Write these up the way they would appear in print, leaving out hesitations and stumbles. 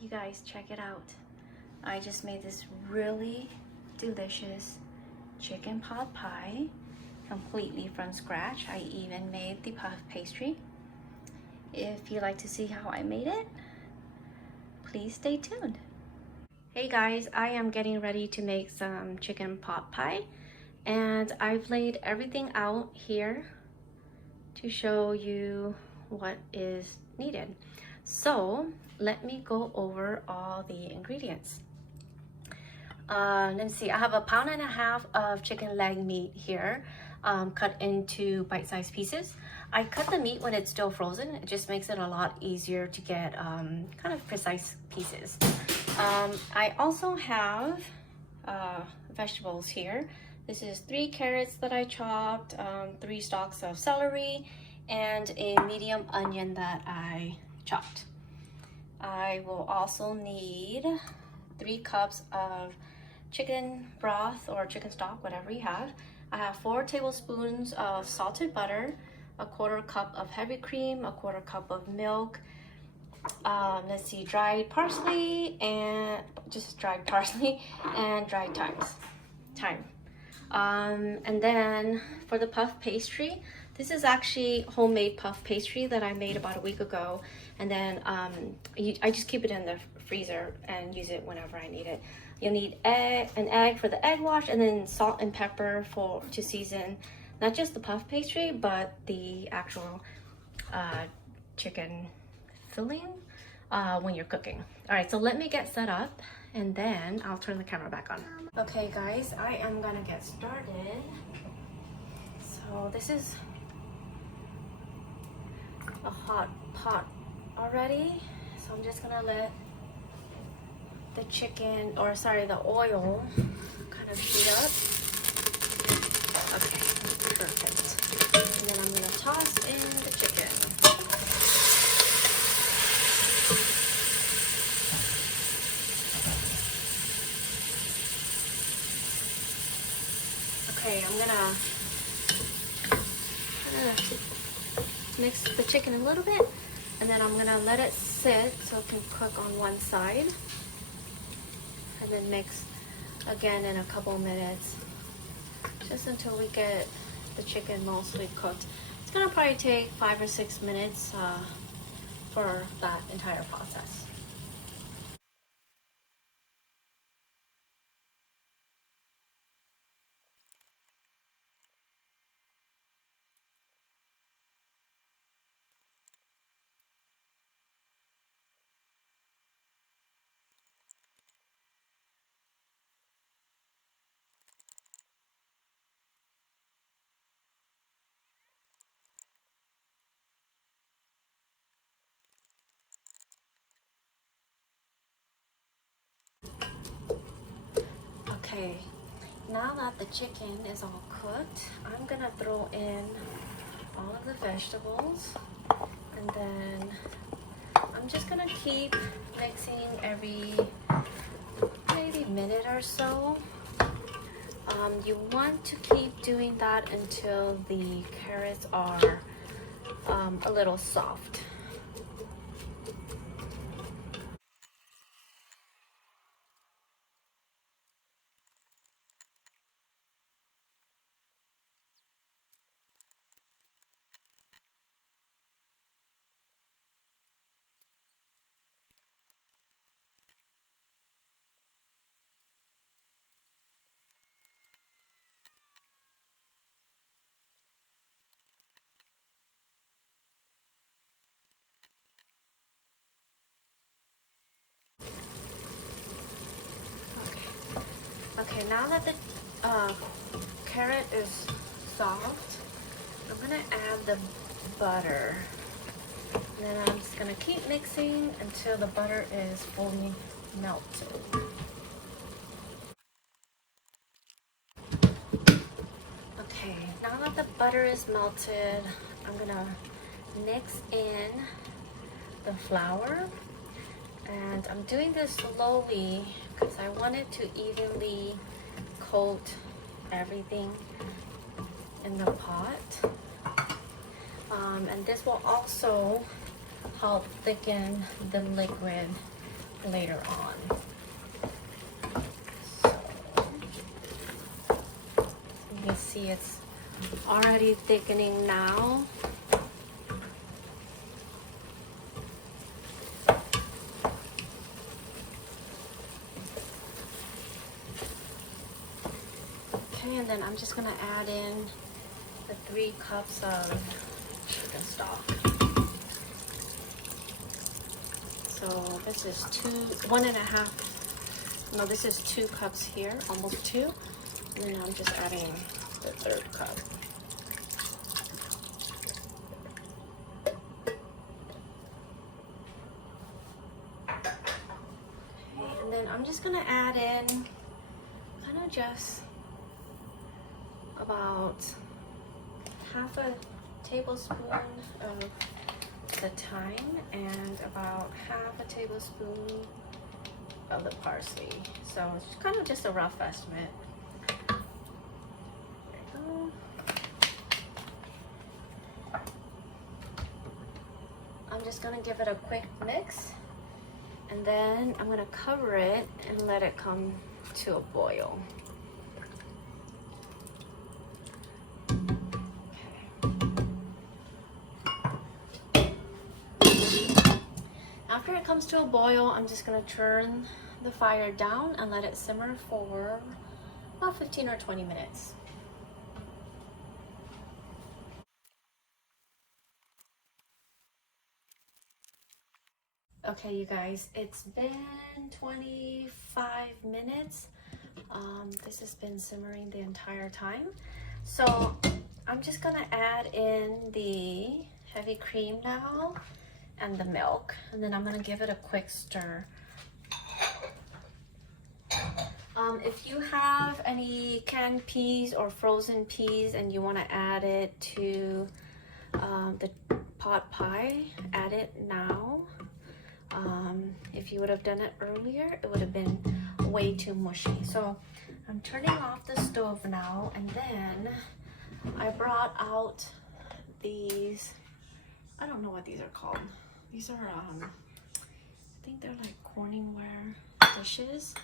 You guys, check it out. I just made this really delicious chicken pot pie completely from scratch. I even made the puff pastry. If you'd like to see how I made it, please stay tuned. Hey guys, I am getting ready to make some chicken pot pie, and I've laid everything out here to show you what is needed. So let me go over all the ingredients. Let's see, I have 1.5 pounds of chicken leg meat here, cut into bite-sized pieces. I cut the meat when it's still frozen. It just makes it a lot easier to get kind of precise pieces. I also have vegetables here. This is 3 carrots that I chopped, 3 stalks of celery, and a medium onion that I chopped. I will also need 3 cups of chicken broth or chicken stock, whatever you have. I have 4 tablespoons of salted butter, 1/4 cup of heavy cream, 1/4 cup of milk. Let's see, dried parsley and dried thyme. And then for the puff pastry, this is actually homemade puff pastry that I made about a week ago, and then I just keep it in the freezer and use it whenever I need it. You'll need an egg for the egg wash, and then salt and pepper to season not just the puff pastry but the actual chicken filling when you're cooking. All right, so let me get set up and then I'll turn the camera back on. Okay guys, I am gonna get started. So this is a hot pot already, so I'm just gonna let the the oil kind of heat up. Okay, perfect. And then I'm gonna toss in the chicken. Okay, I'm gonna mix the chicken a little bit, and then I'm gonna let it sit so it can cook on one side, and then mix again in a couple minutes, just until we get the chicken mostly cooked. It's gonna probably take 5 or 6 minutes for that entire process. Okay, now that the chicken is all cooked, I'm gonna throw in all of the vegetables, and then I'm just gonna keep mixing every maybe minute or so. You want to keep doing that until the carrots are a little soft. Okay, now that the carrot is soft, I'm gonna add the butter. And then I'm just gonna keep mixing until the butter is fully melted. Okay, now that the butter is melted, I'm gonna mix in the flour. And I'm doing this slowly because I want it to evenly coat everything in the pot. And this will also help thicken the liquid later on. So you can see it's already thickening now. Okay, and then I'm just gonna add in the 3 cups of chicken stock. So this is 1.5, no, this is 2 cups here, almost 2. And then I'm just adding the 3rd cup. Okay, and then I'm just gonna add in kind of just about half a tablespoon of the thyme and about half a tablespoon of the parsley. So it's kind of just a rough estimate. There you go. I'm just gonna give it a quick mix, and then I'm gonna cover it and let it come to a boil. After it comes to a boil, I'm just gonna turn the fire down and let it simmer for about 15 or 20 minutes. Okay, you guys, it's been 25 minutes. This has been simmering the entire time. So I'm just gonna add in the heavy cream now and the milk, and then I'm gonna give it a quick stir. If you have any canned peas or frozen peas and you want to add it to the pot pie, add it now. If you would have done it earlier, it would have been way too mushy. So I'm turning off the stove now, and then I brought out these, I don't know what these are called. These are, I think they're like Corningware dishes.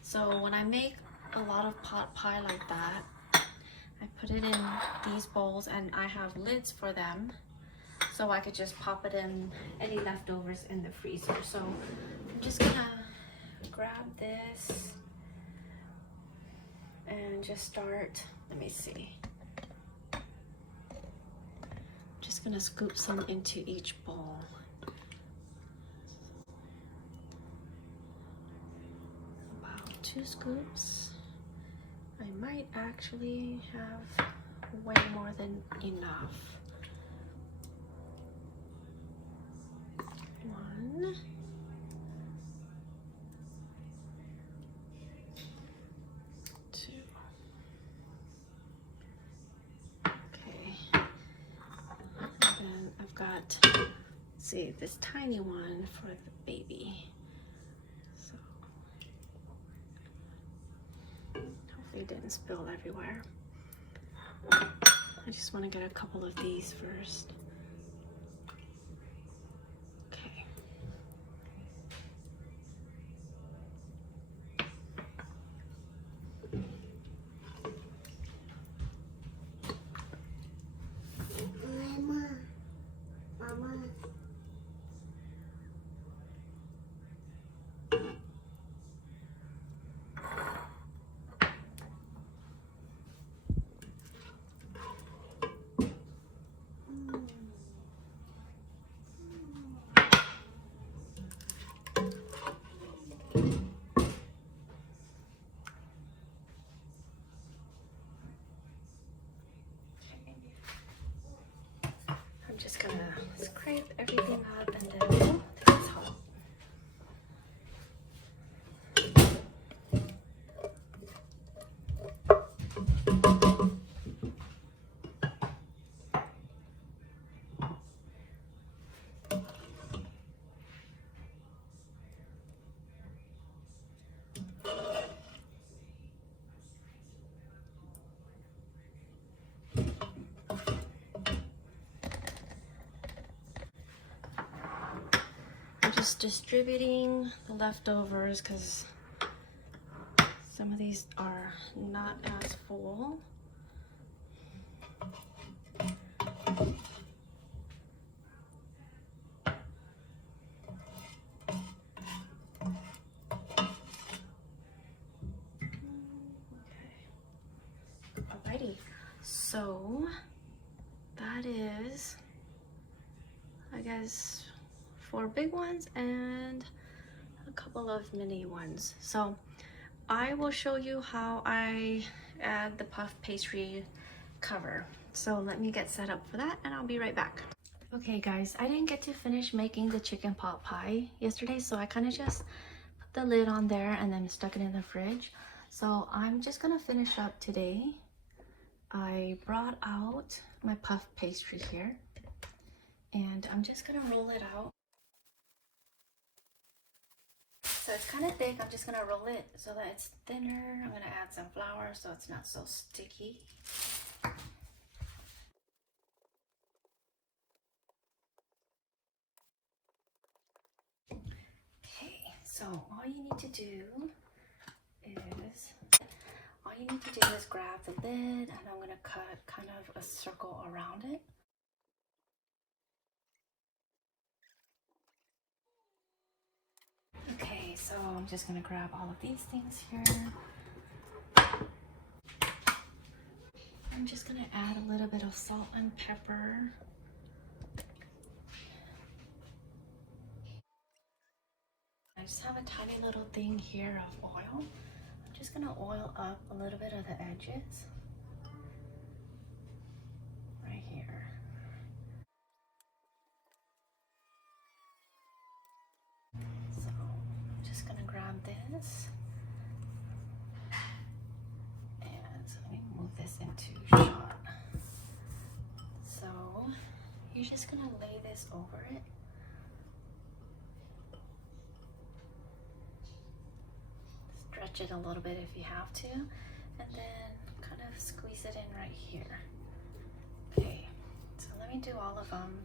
So when I make a lot of pot pie like that, I put it in these bowls, and I have lids for them, so I could just pop it in any leftovers in the freezer. So I'm just gonna grab this and just start, let me see. Just gonna scoop some into each bowl. About 2 scoops. I might actually have way more than enough. 1, 2. Okay. And then I've got, let's see, this tiny one for the baby. So hopefully it didn't spill everywhere. I just want to get a couple of these first. Okay. Mama. I'm just gonna scrape everything up, and then, oh, this is hot. just distributing the leftovers because some of these are not as full. Alrighty, so that is, I guess, 4 big ones and a couple of mini ones. So I will show you how I add the puff pastry cover. So let me get set up for that and I'll be right back. Okay guys, I didn't get to finish making the chicken pot pie yesterday, so I kind of just put the lid on there and then stuck it in the fridge. So I'm just gonna finish up today. I brought out my puff pastry here and I'm just gonna roll it out. So it's kind of thick. I'm just gonna roll it so that it's thinner. I'm gonna add some flour so it's not so sticky. Okay, so all you need to do is grab the lid, and I'm gonna cut kind of a circle around it. Okay, so I'm just gonna grab all of these things here. I'm just gonna add a little bit of salt and pepper. I just have a tiny little thing here of oil. I'm just gonna oil up a little bit of the edges. Right here. So I'm just gonna grab this. And so let me move this into shot. So you're just gonna lay this over it. Stretch it a little bit if you have to, and then kind of squeeze it in right here. Okay, so let me do all of them.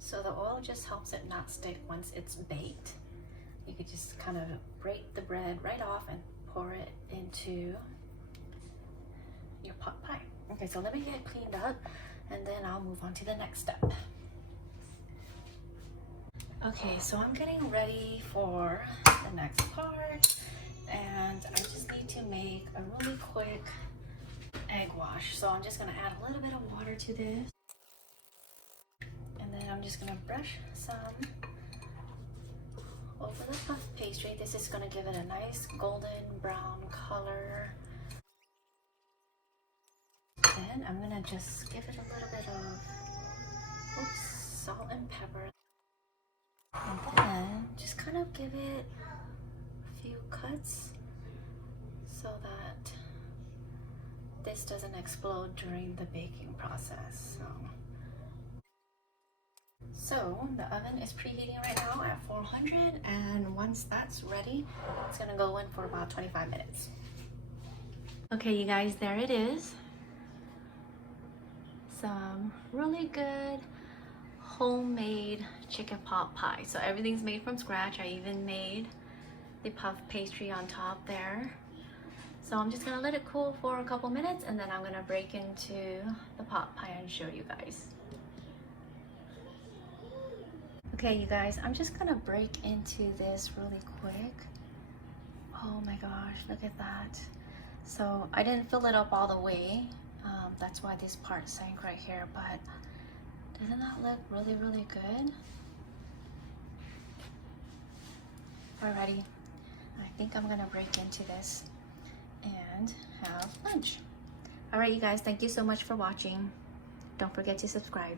So the oil just helps it not stick once it's baked. You could just kind of break the bread right off and pour it into your pot pie. Okay, so let me get cleaned up and then I'll move on to the next step. Okay, so I'm getting ready for the next part, and I just need to make a really quick egg wash. So I'm just gonna add a little bit of water to this, and then I'm just gonna brush some over the puff pastry. This is gonna give it a nice golden brown color. Then I'm gonna just give it a little bit of salt and pepper. And then just kind of give it a few cuts so that this doesn't explode during the baking process. So the oven is preheating right now at 400, and once that's ready, it's gonna go in for about 25 minutes. Okay, you guys, there it is. Some really good homemade chicken pot pie. So everything's made from scratch. I even made the puff pastry on top there. So I'm just gonna let it cool for a couple minutes, and then I'm gonna break into the pot pie and show you guys. Okay, you guys, I'm just gonna break into this really quick. Oh my gosh, look at that. So I didn't fill it up all the way. That's why this part sank right here, but doesn't that look really, really good? Alrighty, I think I'm gonna break into this and have lunch. Alright, you guys, thank you so much for watching. Don't forget to subscribe.